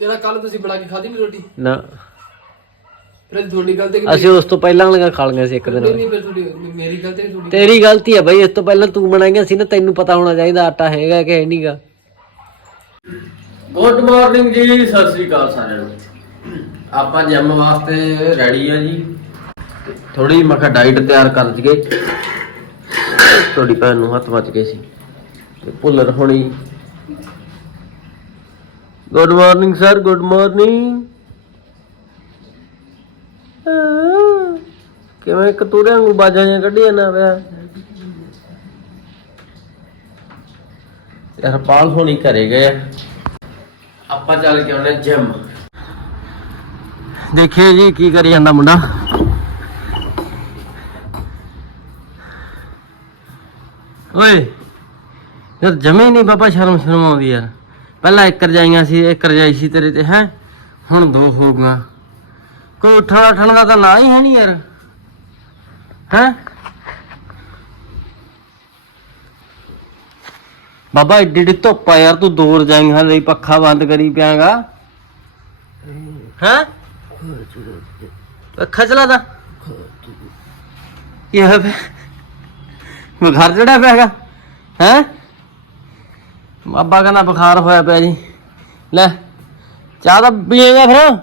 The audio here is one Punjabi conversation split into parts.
ਤੇਰਾ ਕੱਲ ਤੁਸੀਂ ਬਣਾ ਕੇ ਖਾਧੀ ਨਹੀਂ ਰੋਟੀ? ਨਾ। ਫਿਰ ਅੱਜ ਤੁਹਾਡੀ ਗਲਤੀ ਕਿ ਅਸੀਂ ਉਸ ਤੋਂ ਪਹਿਲਾਂ ਵਾਲੀਆਂ ਖਾ ਲਈਆਂ ਸੀ ਇੱਕ ਦਿਨ। ਨਹੀਂ ਨਹੀਂ ਫਿਰ ਤੁਹਾਡੀ ਮੇਰੀ ਗਲਤੀ ਨਹੀਂ ਤੁਹਾਡੀ ਤੇਰੀ ਗਲਤੀ। ਹੈ ਬਈ ਇਸ ਤੋਂ ਪਹਿਲਾਂ ਤੂੰ ਬਣਾਈਆਂ ਸੀ ਨਾ ਤੈਨੂੰ ਪਤਾ ਹੋਣਾ ਚਾਹੀਦਾ ਆਟਾ ਹੈਗਾ ਕਿ ਨਹੀਂਗਾ ਗੁੱਡ ਮਾਰਨਿੰਗ ਜੀ ਸਤਿ ਸ੍ਰੀ ਅਕਾਲ ਸਾਰਿਆਂ ਨੂੰ। ਆਪਾਂ ਜਿਮ ਵਾਸਤੇ ਰੈਡੀ ਆ ਜੀ। ਥੋੜੀ ਮੈਂ ਕਿਹਾ ਡਾਈਟ ਤਿਆਰ ਕਰ ਜਗੇ ਤੁਹਾਡੀ ਭੈਣ ਨੂੰ ਹੱਥ ਵੱਜ ਗਏ ਸੀ। ਤੇ ਭੁੱਲਰ ਹੋਣੀ good morning sir good morning ਕਿਵੇਂ ਕਤੂਰਿਆਂ ਨੂੰ ਬਾਜਾਂ ਜਾਂ ਕੱਢੀਆਂ ਨਾ ਪਿਆ ਤੇ ਹਰਪਾਲ ਹੋਣੀ ਘਰੇ ਗਏ। ਆਪਾਂ ਚੱਲ ਕੇ ਆਉਨੇ ਜਿਮ ਦੇਖਿਓ ਜੀ ਕੀ ਕਰੀ ਜਾਂਦਾ ਮੁੰਡਾ। ਓਏ ਯਾਰ ਜਮੇ ਨਹੀਂ ਬਾਬਾ ਸ਼ਰਮ ਸ਼ਰਮ ਆਉਂਦੀ ਯਾਰ। ਪਹਿਲਾਂ ਇੱਕ ਰਜਾਈਆਂ ਸੀ, ਇੱਕ ਰਜਾਈ ਸੀ ਤੇਰੇ ਤੇ, ਹੈ? ਹੁਣ ਦੋ ਹੋ ਗਈਆਂ। ਕੋਈ ਉੱਠਣਾ ਉੱਠਣ ਦਾ ਤਾਂ ਨਾ ਹੀ ਹੈ ਨਹੀਂ ਯਾਰ। ਹੈ? ਬਾਬਾ, ਏਡੀ ਏਡੀ ਧੁੱਪ ਆ ਯਾਰ, ਤੂੰ ਦੋ ਰਜਾਈਆਂ ਲਈ ਪੱਖਾ ਬੰਦ ਕਰੀ ਪਿਆਗਾ। ਹੈ? ਪੱਖਾ ਚਲਾ ਦਾ ਕੀ ਹੋਇਆ ਮੈਂ ਘਰ ਚੜਾ ਪਿਆਗਾ ਹੈ? ਬਾਬਾ ਕਹਿੰਦਾ ਬੁਖਾਰ ਹੋਇਆ ਪਿਆ ਜੀ। ਲੈ, ਚਾਹ ਤਾਂ ਪੀਏਗਾ ਫਿਰ।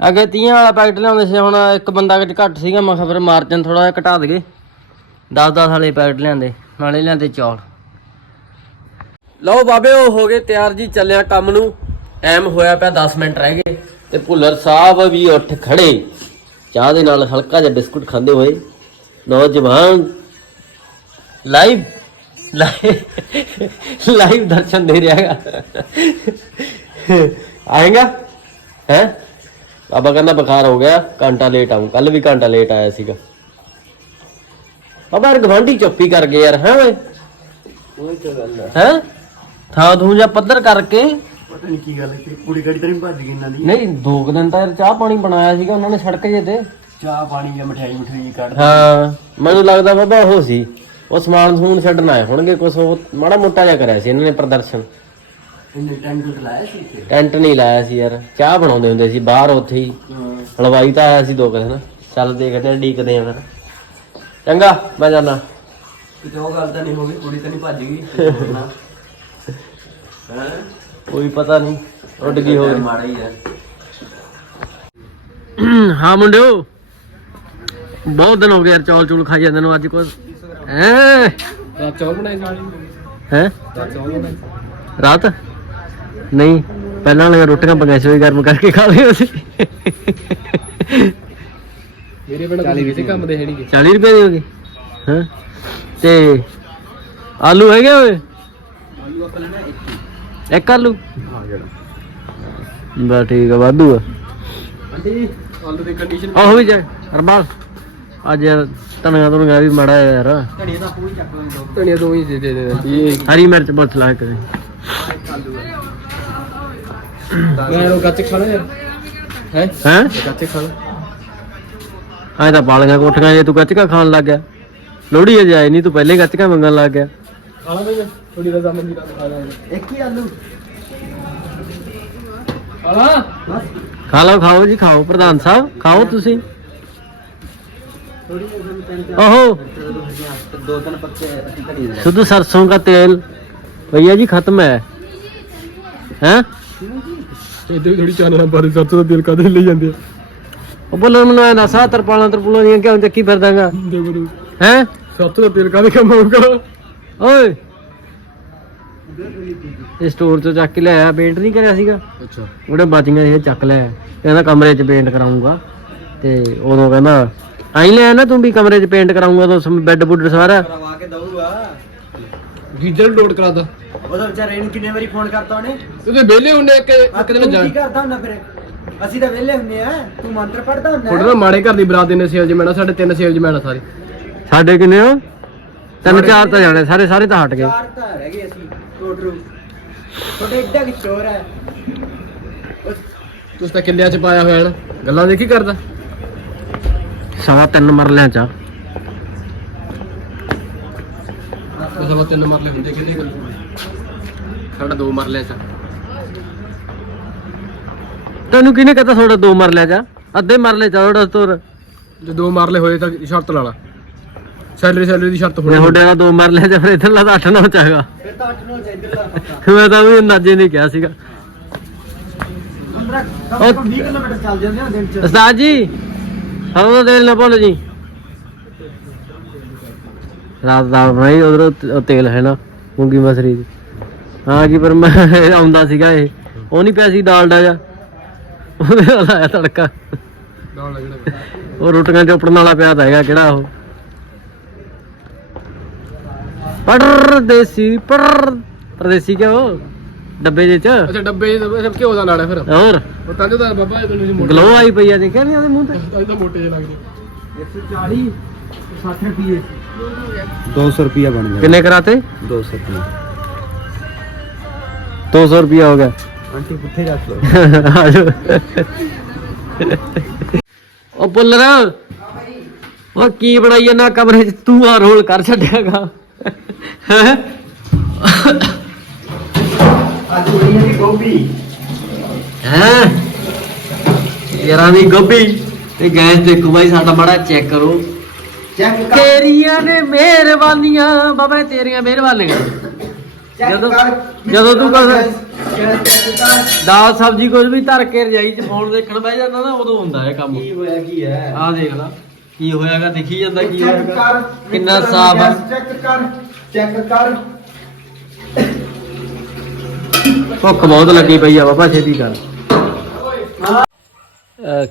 ਅੱਗੇ 30 ਵਾਲਾ ਪੈਕਟ ਲਿਆਉਂਦੇ ਸੀ, ਹੁਣ ਇੱਕ ਬੰਦਾ ਘੱਟ ਸੀਗਾ, ਮੈਂ ਕਿਹਾ ਫਿਰ ਮਾਰਜਨ ਥੋੜਾ ਜਿਹਾ ਘਟਾ ਦਗੇ 10 10 ਵਾਲੇ ਪੈਕਟ ਲਿਆਂਦੇ, ਨਾਲੇ ਲਿਆਂਦੇ ਚੌਲ। ਲਓ ਬਾਬੇ, ਉਹ ਹੋ ਗਏ ਤਿਆਰ ਜੀ, ਚੱਲਿਆ ਕੰਮ ਨੂੰ। ਟਾਈਮ ਹੋਇਆ ਪਿਆ 10 ਮਿੰਟ ਰਹਿ ਗਏ, ਤੇ ਭੁੱਲਰ ਸਾਹਿਬ ਵੀ ਉੱਠ ਖੜੇ। ਚਾਹ ਦੇ ਨਾਲ ਹਲਕਾ ਜਿਹਾ ਬਿਸਕੁਟ ਖਾਂਦੇ ਹੋਏ। ਨੌਜਵਾਨ ਲਾਈਵ ਲਾਈਵ ਦਰਸ਼ਨ ਦੇ ਰਿਹਾਗਾ ਆਏਗਾ? ਹੈ? ਬਾਬਾ ਕਹਿੰਦਾ ਬੁਖਾਰ ਹੋ ਗਿਆ ਘੰਟਾ ਲੇਟ ਆਉਂ ਕੱਲ ਵੀ ਘੰਟਾ ਲੇਟ ਆਇਆ ਸੀਗਾ। ਬਾਬਾ ਯਾਰ ਗਵਾਂਢੀ ਚੁੱਪੀ ਕਰ ਗਏ ਯਾਰ ਹੈ ਓਏ? ਉਹ ਕੀ ਗੱਲ ਹੈ? ਥਾਂ ਥੂ ਜਾਂ ਪੱਧਰ ਕਰਕੇ। ਪਤਾ ਨਹੀਂ ਕੀ ਗੱਲ ਹੈ ਕਿ ਕੁੜੀ ਗੜੀ ਤਰੀ ਭੱਜ ਗਈ ਇਹਨਾਂ ਦੀ। ਨਹੀਂ ਦੋ ਕੁ ਦਿਨ ਤਾਂ ਯਾਰ ਚਾਹ ਪਾਣੀ ਬਣਾਇਆ ਸੀਗਾ ਉਹਨਾਂ ਨੇ ਸੜਕ ਜੇ ਤੇ। ਚਾਹ ਪਾਣੀ ਜਾਂ ਕੱਢ ਹਾਂ ਮੈਨੂੰ ਲੱਗਦਾ ਬਾਬਾ ਉਹ ਸੀ। ਉਹ ਸਮਾਨ ਸਮੂਨ ਛੱਡਣ ਆਏ ਹੋਣਗੇ ਕੁਛ ਉਹ ਮਾੜਾ ਮੋਟਾ ਜਿਹਾ ਕਰਿਆ ਸੀ ਇਹਨਾਂ ਨੇ ਪ੍ਰਦਰਸ਼ਨ। ਇਹਨੇ ਟੈਂਟ ਲਾਇਆ ਸੀ ਇੱਥੇ? ਟੈਂਟ ਨਹੀਂ ਲਾਇਆ ਸੀ ਯਾਰ ਚਾਹ ਬਣਾਉਂਦੇ ਹੁੰਦੇ ਸੀ ਬਾਹਰ ਉੱਥੇ ਹੀ। ਹਲਵਾਈ ਤਾਂ ਆਇਆ ਸੀ ਦੋ ਕੁ ਦਿਨ ਚੱਲ ਦੇਖਦੇ ਆਂ ਡੀਕਦੇ ਆਂ ਫਿਰ। ਚੰਗਾ ਮੈਂ ਜਾਣਾ ਕਿਤੇ ਉਹ ਗੱਲ ਤਾਂ ਨਹੀਂ ਹੋ ਗਈ ਕੁੜੀ ਤਾਂ ਨਹੀਂ ਭੱਜ ਗਈ ਹਾਂ? ਕੋਈ ਪਤਾ ਨਹੀਂ ਉੱਡ ਗਈ ਹੋਵੇ ਮਾੜਾ ਹੀ ਹੈ ਹਾਂ ਮੁੰਡਿਓ ਬਹੁਤ ਦਿਨ ਹੋ ਗਏ ਯਾਰ ਚੌਲ ਚੂਲ ਖਾਈ ਜਾਂਦੇ ਨੂੰ ਅੱਜ ਕੁਝ ਹੈ? ਰਾਤ ਚੌਲ ਬਣਾਏ ਨਾਲ ਹੈ? ਰਾਤ ਚੌਲ ਬਣਾਏ? ਰਾਤ? ਨਹੀਂ ਪਹਿਲਾਂ ਵਾਲੀਆਂ ਰੋਟੀਆਂ ਪਕਾਈ ਸੀ ਗਰਮ ਕਰਕੇ ਖਾ ਲਏ ਅਸੀਂ ਮੇਰੇ ਬਣਾ ਤੁਸੀਂ ਕਿਸੇ ਕੰਮ ਦੇ ਹੈ ਨਹੀਂ 40 ਰੁਪਏ ਦੀ ਹੋ ਗਈ ਹਾਂ? ਤੇ ਆਲੂ ਹੈਗੇ ਓਏ? ਇੱਕ ਆਲੂ? ਬਾ ਠੀਕ ਆ ਵਾਧੂ ਆ। ਆਂਟੀ ਆਲੂ ਦੀ ਕੰਡੀਸ਼ਨ ਆਹੋ ਵੀ ਜਾ ਹਰਬਾਲ। ਅੱਜ ਯਾਰ ਤਨਗਾ ਤੁਨਗਾ ਵੀ ਮੜਾ ਯਾਰ। ਘੜੀ ਤਾਂ ਪੂਰੀ ਚੱਕ ਲੈਂਦੇ। ਦੋ ਧਨੀਆ ਦੋ ਹੀ ਦੇ ਦੇ ਦੇ ਇਹ ਹਰੀ ਮਿਰਚ ਬਹੁਤ ਲਾ ਕੇ ਦੇ। ਮੈਂ ਉਹ ਗੱਚ ਖਾਣਾ ਯਾਰ। ਹੈ? ਹੈਂ? ਗੱਚ ਖਾਣਾ ਐ ਤਾਂ ਬਾਲੀਆਂ ਕੋਠੀਆਂ ਜੇ ਤੂੰ ਗੱਚਕਾ ਖਾਣ ਲੱਗ ਗਿਆ। ਲੋੜੀ ਅਜੇ ਆਈ ਨਹੀਂ ਤੂੰ ਪਹਿਲੇ ਗੱਚਕਾ ਮੰਗਣ ਲੱਗ ਗਿਆ। ਖਾਣਾ ਮੈਂ। ਥੋੜੀ ਰਜ਼ਾ ਮੰਦੀ ਰਾਤ ਖਾ ਲਾਂਗੇ ਇੱਕ ਹੀ ਆਲੂ। ਖਾਣਾ ਖਾ ਲਓ ਖਾਓ ਜੀ ਖਾਓ। ਪ੍ਰਧਾਨ ਸਾਹਿਬ ਖਾਓ ਤੁਸੀਂ। ਥੋੜੀ ਜਿਹੀ ਟੈਂਟ ਓਹੋ ਦੋ ਤਿੰਨ ਪੱਕੇ ਅਸੀਂ ਘੜੀ ਦੇ शुद्ध सरसों का तेल भैया जी खत्म है हैं ਇਹਦੇ ਵੀ ਥੋੜੀ ਚਾਨਣਾ ਬਾਰੇ ਸਰਸੋਂ ਦਾ ਤੇਲ ਕਾਦੇ ਲਈ ਜਾਂਦੇ ਆ ਉਹ ਬੋਲਣ ਮੈਨੂੰ ਐਂ ਦੱਸ ਆਹ ਤਰਪਾਲਾਂ ਤਰਪੂਲਾਂ ਦੀਆਂ ਕਿਉਂ ਚੱਕੀ ਫਿਰਦਾਗਾ ਦੇ ਬਰੂ ਹੈ ਸਰਸੋਂ ਦਾ ਤੇਲ ਕਾਦੇ ਕੰਮ ਆਊਗਾ ਓਏ ਇਹ ਸਟੋਰ ਤੋਂ ਚੱਕ ਕੇ ਲਿਆਇਆ ਪੇਂਟ ਨਹੀਂ ਕਰਿਆ ਸੀਗਾ ਅੱਛਾ ਉਹਦੇ ਬਾਜੀਆਂ ਸੀ ਚੱਕ ਲਿਆ ਕਹਿੰਦਾ ਕਮਰੇ 'ਚ ਪੇਂਟ ਕਰਾਉਂਗਾ ਤੇ ਉਦੋਂ ਕਹਿੰਦਾ ਆਈ ਲਿਆ ਨਾ ਤੂੰ ਵੀ ਕਮਰੇ 'ਚ ਪੇਂਟ ਕਰਾਉਂਗਾ ਤਾਂ ਬੈੱਡ ਬੁੱਡ ਸਾਰਾ। ਕਰਵਾ ਕੇ ਦਊਗਾ। ਗੀਜ਼ਰ ਲੋਡ ਕਰਾਦਾ ਉਹਦਾ ਵਿਚਾਰੇ ਇਹਨੂੰ ਕਿੰਨੇ ਵਾਰੀ ਫੋਨ ਕਰਤਾ ਉਹਨੇ? ਤੇ ਵਿਹਲੇ ਹੁੰਦੇ ਇੱਕ ਇੱਕ ਦਿਨ ਤੂੰ ਜਾਣ। ਕੀ ਕਰਦਾ ਹੁੰਦਾ ਫਿਰ? ਅਸੀਂ ਤਾਂ ਵਿਹਲੇ ਹੁੰਦੇ ਆ। ਤੂੰ ਮੰਤਰ ਪੜਦਾ ਹੁੰਦਾ ਤੁਹਾਡੇ ਨਾਲ ਮਾੜੇ ਘਰ ਦੀ ਬਰਾਤ ਦੇ ਨੇ ਸੇਲਜ਼ਮੈਨ ਆ ਸਾਡੇ ਤਿੰਨ ਸੇਲਜ਼ਮੈਨ ਆ ਸਾਰੇ। ਸਾਡੇ ਕਿੰਨੇ ਹੋ? ਤਿੰਨ ਚਾਰ ਤਾਂ ਜਾਣੇ ਸਾਰੇ ਸਾਰੇ ਤਾਂ ਹਟ ਗਏ। ਚਾਰ ਤਾਂ ਰਹਿ ਗਏ ਅਸੀਂ ਟੋਟਰੂ ਤੁਹਾਡੇ ਇੱਡਾ ਕਿ ਚੋਰ ਹੈ। ਤੁਸੀਂ ਤਾਂ ਕਿੱਲਿਆਂ 'ਚ ਪਾਇਆ ਹੋਇਆ ਨਾ। ਗੱਲਾਂ ਦੇਖੀ ਕਰਦਾ? ਸਵਾ ਤਿੰਨ ਮਰਲਿਆਂ 'ਚ ਆ। ਤੁਸੀਂ ਉਹ ਤਿੰਨ ਮਰਲੇ ਹੁੰਦੇ ਕਿੰਨੀ ਗੱਲ ਸਾਡਾ ਦੋ ਮਰਲੇ 'ਚ ਤੈਨੂੰ ਕਿਹਨੇ ਕਹਤਾ ਤੁਹਾਡਾ ਦੋ ਮਰਲਿਆ ਜਾ ਅੱਧੇ ਮਰਲੇ ਜਾ ਤੁਹਾਡਾ ਤੋਰ। ਜੇ ਦੋ ਮਾਰਲੇ ਹੋਏ ਤਾਂ ਸ਼ਰਤ ਲਾ ਲਾ। ਸੈਲਰੀ ਸੈਲਰੀ ਦੀ ਸ਼ਰਤ ਮੈਂ ਹੋਣੀ ਤੁਹਾਡੇ ਨਾਲ ਦੋ ਮਰਲੇ ਜਾ ਫਿਰ ਇਧਰਲਾ ਤਾਂ 8 9 ਚਾਹੀਦਾ ਫਿਰ ਤਾਂ 8 ਨੂੰ ਇਧਰਲਾ ਪੱਕਾ ਮੈਂ ਤਾਂ ਵੀ ਅੰਦਾਜ਼ੇ ਨਹੀਂ ਕਿਹਾ ਸੀਗਾ। 15 ਕਮ ਸੇ ਕਮ 20 ਕਿਲੋਮੀਟਰ ਚੱਲ ਜਾਂਦੇ ਆ ਦਿਨ ਚ। ਉਸਤਾਦ ਜੀ ਹਰੋਂ ਤੇਲ ਨਾ ਭੁੱਲ ਜੀ। ਰਾਤ ਦਾ ਬਣਾਈ, ਉਧਰ ਤੇਲ ਹੈ ਨਾ, ਮੂੰਗੀ ਮਸਰੀ ਦੀ। ਹਾਂ ਜੀ, ਪਰ ਮੈਂ ਆਉਂਦਾ ਸੀਗਾ ਇਹ। ਉਹ ਨਹੀਂ ਪਿਆ ਸੀ ਡਾਲਡਾ ਜਾ ਉਹਦੇ ਨਾਲ ਆਇਆ ਤੜਕਾ। ਉਹ ਰੋਟੀਆਂ ਚੋਪੜਨ ਵਾਲਾ ਪਿਆ ਤਾਂ ਹੈਗਾ, ਕਿਹੜਾ ਉਹ? ਪੜਰ ਦੇਸੀ ਪੜਰ ਪਰਦੇਸੀ ਕਿਉਂ? ਡੱਬੇ ਜਿਹੇ ਚ ਅੱਛਾ ਡੱਬੇ ਸਭ ਘਿਓ ਦਾ ਨਾਲ ਹੈ ਫਿਰ। ਹੋਰ? ਉਹ ਤਾਂ ਤਾਂ ਬਾਬਾ ਇਹ ਤੁਹਾਨੂੰ ਮੋਟੇ ਗਲੋ ਆਈ ਪਈ ਆ ਦੇਖਿਆ ਨਹੀਂ ਉਹਦੇ ਮੂੰਹ ਤੇ? ਅੱਜ ਤਾਂ ਮੋਟੇ ਜਿਹੇ ਲੱਗਦੇ। 140 60 ਰੁਪਏ 200 ਰੁਪਿਆ ਬਣ ਗਿਆ। ਕਿੰਨੇ ਕਰਾਤੇ? 200 ਰੁਪਏ 200 ਰੁਪਿਆ ਹੋ ਗਿਆ। ਆਂਟੀ ਪੁੱਠੇ ਰੱਖ ਲਓ। ਆਜੋ ਉਹ ਪੁੱਲਰ ਉਹ ਕੀ ਬਣਾਈ ਜਾਂਦਾ ਕਮਰੇ 'ਚ? ਤੂੰ ਆ ਰੋਲ ਕਰ ਛੱਡਿਆਗਾ। ਹੈ? ਅੱਜ ਹੋਈ ਹੈ ਗੋਭੀ। ਹੈ? ਯਾਰਾਂ ਦੀ ਗੋਭੀ ਤੇ ਗੈਸ ਦੇਖੋ ਬਾਈ ਸਾਡਾ ਮਾੜਾ ਚੈੱਕ ਕਰੋ। ਚੈੱਕ ਕਰ। ਤੇਰੀਆਂ ਨੇ ਮਿਹਰਬਾਨੀਆਂ ਬਾਬਾ ਤੇਰੀਆਂ ਮਿਹਰਬਾਨੀਆਂ। ਜਦੋਂ- ਜਦੋਂ ਤੂੰ ਕਰ- ਦਾਲ ਸਬਜ਼ੀ ਕੁਝ ਵੀ ਧਰ ਕੇ ਰਜਾਈ 'ਚ ਫੋਨ ਦੇਖਣ ਬਹਿ ਜਾਂਦਾ ਨਾ ਉਦੋਂ ਹੁੰਦਾ ਇਹ ਕੰਮ। ਕੀ ਹੋਇਆ ਕੀ ਹੈ? ਆਹ ਦੇਖ ਲਾ ਕੀ ਹੋਇਆਗਾ ਦੇਖੀ ਜਾਂਦਾ ਕੀ ਹੋਇਆਗਾ। ਕਿੰਨਾ ਸਾਫ਼। ਚੈੱਕ ਕਰ। ਚੈੱਕ ਕਰ। ਭੁੱਖ ਬਹੁਤ ਲੱਗੀ ਪਈ ਆ ਬਾਬਾ ਛੇਤੀ ਕਰ।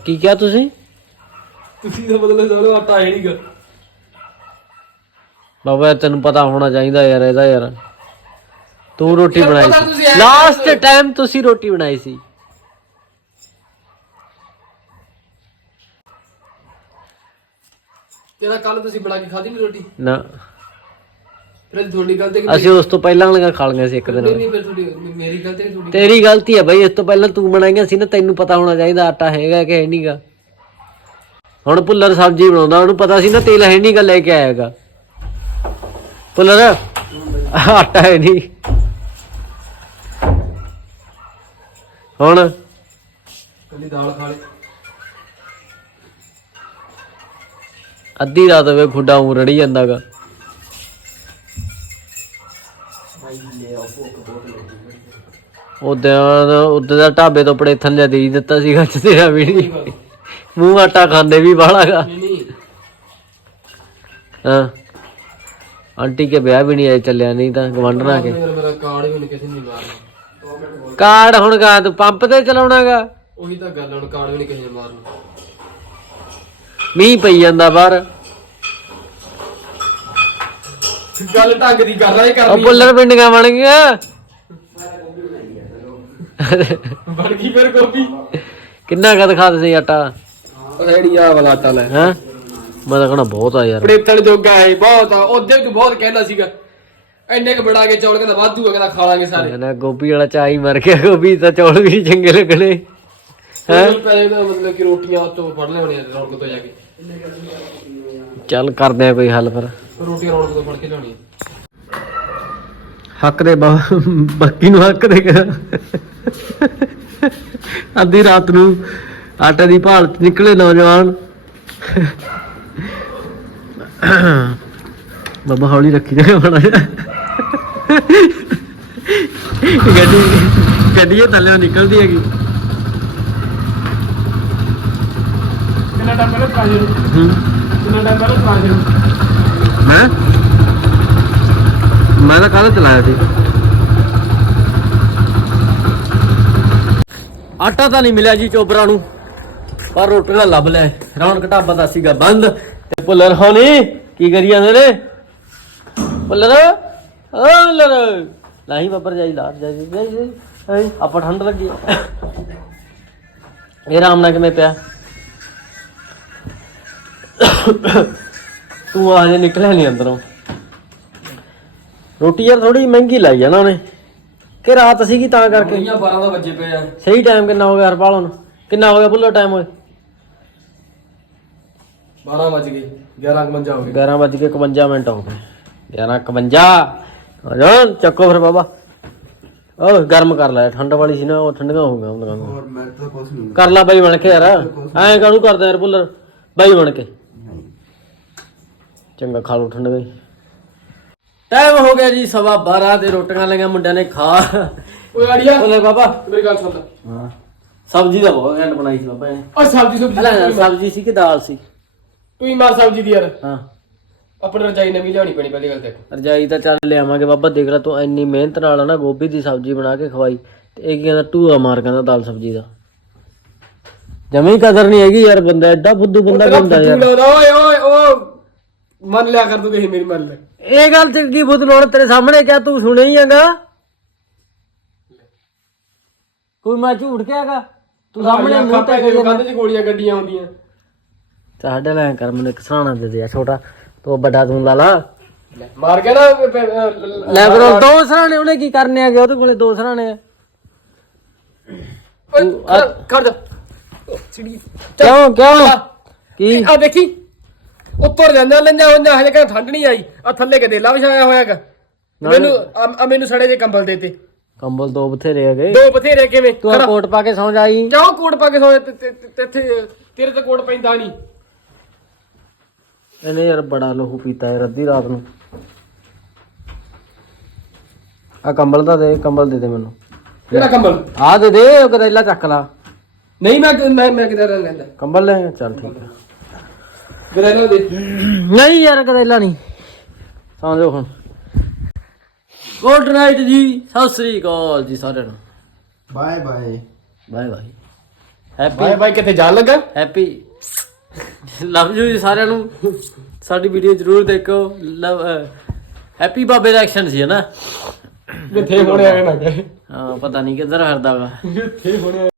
ਕੀ ਕਿਹਾ ਤੁਸੀਂ? ਤੁਸੀਂ ਤਾਂ ਬਦਲੇ ਜਾਣੋ ਆਟਾ ਹੈ ਨਹੀਂਗਾ ਬਾਬਾ ਯਾਰ ਤੈਨੂੰ ਪਤਾ ਹੋਣਾ ਚਾਹੀਦਾ ਯਾਰ ਇਹਦਾ ਯਾਰ। ਤੂੰ ਰੋਟੀ ਯਾਰ ਬਣਾਈ ਪਤਾ ਸੀ। ਐਂ ਲਾਸਟ। ਟਾਈਮ ਤੁਸੀਂ ਰੋਟੀ ਬਣਾਈ ਸੀ। ਤੇਰਾ ਕੱਲ ਤੁਸੀਂ ਬਣਾ ਕੇ ਖਾਧੀ ਨਹੀਂ ਰੋਟੀ? ਨਾ। ਫਿਰ ਇਹ ਤੁਹਾਡੀ ਗਲਤੀ ਕਿ ਅਸੀਂ ਉਸ ਤੋਂ ਪਹਿਲਾਂ ਵਾਲੀਆਂ ਖਾ ਲਈਆਂ ਸੀ ਇੱਕ ਦਿਨ ਨਹੀਂ ਨਹੀਂ ਫਿਰ ਤੁਹਾਡੀ ਮੇਰੀ ਗਲਤੀ ਨਹੀਂ ਤੁਹਾਡੀ ਤੇਰੀ ਗਲਤੀ ਹੈ ਬਈ ਇਸ ਤੋਂ ਪਹਿਲਾਂ ਤੂੰ ਬਣਾਈਆਂ ਸੀ ਨਾ ਤੈਨੂੰ ਪਤਾ ਹੋਣਾ ਚਾਹੀਦਾ ਆਟਾ ਹੈਗਾ ਕਿ ਹੈ ਨਹੀਂਗਾ ਹੁਣ ਪੁੱਲਰ ਸਬਜ਼ੀ ਬਣਾਉਂਦਾ ਉਹਨੂੰ ਪਤਾ ਸੀ ਨਾ ਤੇਲ ਹੈ ਨਹੀਂਗਾ ਲੈ ਕੇ ਆਏਗਾ ਪੁੱਲਰ ਆਟਾ ਹੈ ਨਹੀਂ ਹੁਣ? ਕੱਲੀ ਦਾਲ ਖਾ ਲੈ ਅੱਧੀ ਰਾਤ ਵੇ ਖੁੱਡਾ ਉਂ ਰੜੀ ਜਾਂਦਾਗਾ। ਉਦੋਂ ਉਦੋਂ ਦਾ ਢਾਬੇ ਤੋਂ ਪੜੇ ਥੱਲੇ ਦੇ ਹੀ ਦਿੱਤਾ ਸੀਗਾ ਅੱਜ ਤੇਰਾ ਵੀ ਨਹੀਂ। ਮੂੰਹ ਆਟਾ ਖਾਂਦੇ ਵੀ ਨਹੀਂ ਨਹੀਂ ਹਾਂ। ਆਂਟੀ ਕੇ ਵਿਆਹ ਵੀ ਨਹੀਂ ਆਏ ਚੱਲਿਆ ਨਹੀਂ ਤਾਂ ਗਵੰਡਣਾ ਕੇ। ਮੇਰਾ ਮੇਰਾ ਕਾਰਡ ਵੀ ਨਹੀਂ ਕਿਸੇ ਨੇ ਮਾਰਨਾ ਕਾਰਡ ਹੁਣ ਕਾ ਤੂੰ ਪੰਪ ਤੇ ਚਲਾਉਣਾਗਾ ਉਹੀ ਤਾਂ ਗੱਲ ਹੁਣ ਕਾਰਡ ਵੀ ਨਹੀਂ ਕਿਸੇ ਨੇ ਮਾਰਨਾ। ਮੀਂਹ ਪਈ ਜਾਂਦਾ ਬਾਹਰ। ਗੱਲ ਢੰਗ ਦੀ ਕਰ ਰਹੀ ਉਹ ਕਰਨੀ ਪੁੱਲਰ ਪਿੰਡੀਆਂ ਬਣ ਗਈਆਂ। ਬਣ ਗਈ ਫਿਰ ਗੋਭੀ। ਕਿੰਨਾ ਕਦ ਖਾ ਤੁਸੀਂ ਆਟਾ? ਰੈਡੀ ਆ ਵਾਲਾ ਆਟਾ ਲੈ। ਹੈਂ? ਮੈਂ ਤਾਂ ਕਹਣਾ ਬਹੁਤ ਆ ਯਾਰ। ਪੜੇਤਣ ਜੋਗਾ ਹੈ ਬਹੁਤ ਆ। ਉਹਦੇ ਵੀ ਬਹੁਤ ਕਹਿਣਾ ਸੀਗਾ। ਐਨੇ ਕ ਬਣਾ ਕੇ ਚੌਲ ਕਹਿੰਦਾ ਵਾਧੂ ਆ ਕਹਿੰਦਾ ਖਾ ਲਾਂਗੇ ਸਾਰੇ। ਕਹਿੰਦਾ ਗੋਭੀ ਵਾਲਾ ਚਾਹ ਹੀ ਮਰ ਗਿਆ ਗੋਭੀ ਤਾਂ ਚੌਲ ਵੀ ਨੀ ਚੰਗੇ ਲੱਗਣੇ। ਹੈ? ਪਹਿਲੇ ਤਾਂ ਮਤਲਬ ਕਿ ਰੋਟੀਆਂ ਤੋਂ ਫੜ ਲਿਆਉਣੀਆਂ ਰੌਣਕ ਤੋਂ ਜਾ ਕੇ। ਚੱਲ ਕਰਦੇ ਆ ਕੋਈ ਹੱਲ ਫਿਰ। ਰੋਟੀਆਂ ਰੌਣਕ ਤੋਂ ਫੜ ਕੇ ਲਿਆਉਣੀਆਂ ਹੱਕ ਦੇ ਬਾਕੀ ਨੂੰ ਹੱਕ ਦੇ। ਅੱਧੀ ਰਾਤ ਨੂੰ ਆਟੇ ਦੀ ਭਾਲ ਚ ਨਿਕਲੇ ਨੌਜਵਾਨ। ਬਾਬਾ ਹੌਲੀ ਰੱਖੀ ਜਾ ਬਣਾ ਗੱਡੀ ਗੱਡੀ ਇਹ ਥੱਲੇ ਨਿਕਲਦੀ ਹੈਗੀ। ਕਿੰਨਾ ਟਾਈਮ ਪਹਿਲਾਂ ਚਲਾ ਜੇ ਹੂੰ। ਕਿੰਨਾ ਟਾਈਮ ਚਲਾ ਜੇ ਮੈਂ? ਮੈਂ ਤਾਂ ਕੱਲ ਚਲਾਇਆ ਸੀ। ਆਟਾ ਤਾਂ ਨਹੀਂ ਮਿਲਿਆ ਜੀ ਚੋਬਰਾਂ ਨੂੰ, ਪਰ ਰੋਟੀਆਂ ਲੱਭ ਲੈ। ਰੌਣਕ ਢਾਬਾ ਦਾ ਸੀਗਾ ਬੰਦ। ਤੇ ਪੁੱਲਰ ਹੋਣੀ, ਕੀ ਕਰੀ ਜਾਂਦੇ ਨੇ? ਪੁੱਲਰ ਓ ਪੁੱਲਰ ਨਹੀਂ ਬੱਬਰ ਜਾਈ ਲਾਟ ਜਾਈ ਜਾਈ ਆਪਾਂ ਠੰਡ ਲੱਗੀ। ਇਹ ਰਾਮ ਨਾਲ ਕਿਵੇਂ ਪਿਆ? ਤੂੰ ਆ ਜੇ ਨਿਕਲਿਆ ਨਹੀਂ ਅੰਦਰੋਂ। ਰੋਟੀ ਯਾਰ ਥੋੜੀ ਮਹਿੰਗੀ ਲਾਈ ਜਾਣਾ ਉਹਨੇ। ਕਿ ਰਾਤ ਸੀਗੀ ਤਾਂ ਕਰਕੇ। ਕਈਆਂ 12 ਦਾ ਵੱਜੇ ਪਏ ਆ। ਸਹੀ ਟਾਈਮ ਕਿੰਨਾ ਹੋ ਗਿਆ ਹਰਪਾਲ ਹੁਣ? ਕਿੰਨਾ ਹੋ ਗਿਆ ਬੁੱਲੋ ਟਾਈਮ ਹੋਏ 12 ਵੱਜ ਗਏ 11 55 ਹੋ ਗਏ। 11 ਵੱਜ ਕੇ 51 ਮਿੰਟ ਹੋ ਗਏ। 11 51 ਆ ਚੱਕੋ ਫਿਰ ਬਾਬਾ। ਉਹ ਗਰਮ ਕਰ ਲੈ ਠੰਡ ਵਾਲੀ ਸੀ ਨਾ ਉਹ ਠੰਡੀਆਂ ਹੋ ਗਈਆਂ ਹੁੰਦੀਆਂ। ਹੋਰ ਮੈਂ ਤਾਂ ਕੁਝ ਨਹੀਂ ਕਰ ਲੈ ਬਾਈ ਬਣ ਕੇ ਯਾਰ। ਐਂ ਕਾਹਨੂੰ ਕਰਦਾ ਯਾਰ ਭੁੱਲਰ? ਬਾਈ ਬਣ ਕੇ। ਚੰਗਾ ਖਾ ਲੋ ਠੰਡ ਗਈ। ਟਾਈਮ ਹੋ ਗਿਆ ਜੀ ਸਵਾ 12 ਤੇ ਰੋਟੀਆਂ ਲਈਆਂ ਮੁੰਡਿਆਂ ਨੇ ਖਾ। ਓਏ ਆੜੀਆ ਬੋਲੇ ਬਾਬਾ। ਮੇਰੀ ਗੱਲ ਸੁਣ ਲੈ। ਹਾਂ। ਸਬਜ਼ੀ ਦਾ ਬਹੁਤ ਘੈਂਟ ਬਣਾਈ ਸੀ ਬਾਬਾ ਨੇ ਓ ਸਬਜ਼ੀ ਸੁਬਜ਼ੀ ਲੈ ਸਬਜ਼ੀ। ਸੀ ਕਿ ਦਾਲ ਸੀ? ਤੂੰ ਹੀ ਮਾਰ ਸਬਜ਼ੀ ਦੀ ਯਾਰ। ਹਾਂ। ਆਪਣੀ ਰਜਾਈ ਨਵੀਂ ਲਿਆਉਣੀ ਪੈਣੀ ਪਹਿਲੀ ਗੱਲ ਤੇ। ਰਜਾਈ ਤਾਂ ਚੱਲ ਲਿਆਵਾਂਗੇ ਬਾਬਾ ਦੇਖ ਲੈ ਤੂੰ ਇੰਨੀ ਮਿਹਨਤ ਨਾਲ ਨਾ ਗੋਭੀ ਦੀ ਸਬਜ਼ੀ ਬਣਾ ਕੇ ਖਵਾਈ ਤੇ ਇਹ ਕੀ ਕਹਿੰਦਾ ਟੂਆ ਮਾਰ ਕਹਿੰਦਾ ਦਾਲ ਸਬਜ਼ੀ ਦਾ। ਜਮੀ ਕਦਰ ਨਹੀਂ ਹੈਗੀ ਯਾਰ ਬੰਦਾ ਐਡਾ ਫੁੱਦੂ ਬੰਦਾ ਤੇਰਾ ਹੁੰਦਾ ਫੁੱਦੂ ਯਾਰ। ਓਏ ਓਏ ਓ ਮੰਨ ਲਿਆ ਕਰ ਤੂੰ ਕਹੀ ਮੇਰੀ ਮੰਨ ਲੈ। ਇਹ ਗੱਲ ਤੇ ਕੀ ਫੁੱਦ ਲਾਉਣ ਤੇਰੇ ਸਾਹਮਣੇ ਕਿਆ ਤੂੰ ਸੁਣਿਆ ਹੀ ਹੈਗਾ? ਕੋਈ ਮੈਂ ਝੂਠ ਕਿਹਾਗਾ ਤੂੰ ਸਾਹਮਣੇ ਮੂੰਹ ਤੇ ਤੇ ਕੰਧ 'ਚ ਗੋਲੀਆਂ ਗੱਡੀਆਂ ਆਉਂਦੀਆਂ। ਸਾਡੇ ਲੈ ਕਰ ਮੈਨੂੰ ਇੱਕ ਸਰਾਣਾ ਦੇ ਦੇ ਛੋਟਾ। ਤੂੰ ਵੱਡਾ ਤੂੰ ਲਾ ਲਾ। ਲੈ, ਮਾਰ ਗਿਆ ਨਾ ਪ- ਪ- ਅਹ, ਲੈ ਬਰੋ ਦੋ ਸਰਾਣੇ ਉਹਨੇ ਕੀ ਕਰਨੇ ਆਗੇ ਉਹਦੇ ਕੋਲੇ ਦੋ ਸਰਾਣੇ ਆ। ਓਏ ਖੜ- ਖੜ ਜਾ। ਓ, ਚਿੜੀ ਕਿਉਂ ਕਿਉਂ? ਕੀ? ਆ ਦੇਖੀ। ਉੱਪਰ ਜਾਂਦਾ ਲੰਜਾ ਹੁੰਦਾ ਹਜੇ ਕਹਿੰਦਾ ਠੰਡ ਨਹੀਂ ਆਈ। ਆ ਥੱਲੇ ਗਦੇਲਾ ਵਿਛਾਇਆ ਹੋਇਆਗਾ ਮੈਨੂੰ ਆ- ਆ ਮੈਨੂੰ ਸੜੇ ਜੇ ਕੰਬਲ ਦੇਤੇ। ਕੰਬਲ ਦੋ ਬਥੇਰੇ ਹੈਗੇ ਦੋ ਬਥੇਰੇ ਕਿਵੇਂ? ਤੂੰ ਆਹ ਕੋਟ ਪਾ ਕੇ ਸੌਂ ਜਾਈ। ਜਾਓ ਕੋਟ ਪਾ ਕੇ ਸੋਏ ਤੇ- ਤੇ- ਤੇ- ਤੇ ਤੇਰੇ ਤੇ ਕੋਟ ਪੈਂਦਾ ਨਹੀਂ। ਇਹਨੇ ਯਾਰ ਬੜਾ ਲਹੂ ਪੀਤਾ ਯਾਰ ਅੱਧੀ ਰਾਤ ਨੂੰ। ਆ ਕੰਬਲ ਦਾ ਦੇ ਕੰਬਲ ਦੇ ਦੇ ਮੈਨੂੰ। ਕਿਹੜਾ ਕੰਬਲ? ਆ ਦੇ ਦੇ ਉਹ ਗਦੈਲਾ ਚੱਕ ਲਾ। ਨਹੀਂ ਮੈਂ ਮੈਂ ਮੈਂ ਕਿਧਰ ਲੈਂਦਾ ਕੰਬਲ ਲੈ ਚੱਲ ਠੀਕ ਆ। ਗਰੇਲਾ ਦੇ। ਨਹੀਂ ਯਾਰ ਗਦੈਲਾ ਨਹੀਂ। ਸੌਂ ਜਾਓ ਹੁਣ। ਗੁੱਡ ਨਾਈਟ ਜੀ ਸਤਿ ਸ੍ਰੀ ਅਕਾਲ ਜੀ ਸਾਰਿਆਂ ਨੂੰ। Bye bye bye bye happy bye bye ਕਿੱਥੇ ਜਾਣ ਲੱਗਾ? ਹੈਪੀ ਲਵ ਯੂ ਜੀ ਸਾਰਿਆਂ ਨੂੰ। ਸਾਡੀ ਵੀਡੀਓ ਜਰੂਰ ਦੇਖੋ ਲਵ ਹੈਪੀ ਬਾਬੇ ਦਾ ਐਕਸ਼ਨ ਸੀ ਨਾ ਕਿੱਥੇ ਹੋਣੇ ਆਏ ਨਾ? ਹਾਂ ਪਤਾ ਨਹੀਂ ਕਿੱਧਰ ਫਿਰਦਾ ਵਾ। ਕਿੱਥੇ ਹੋਣੇ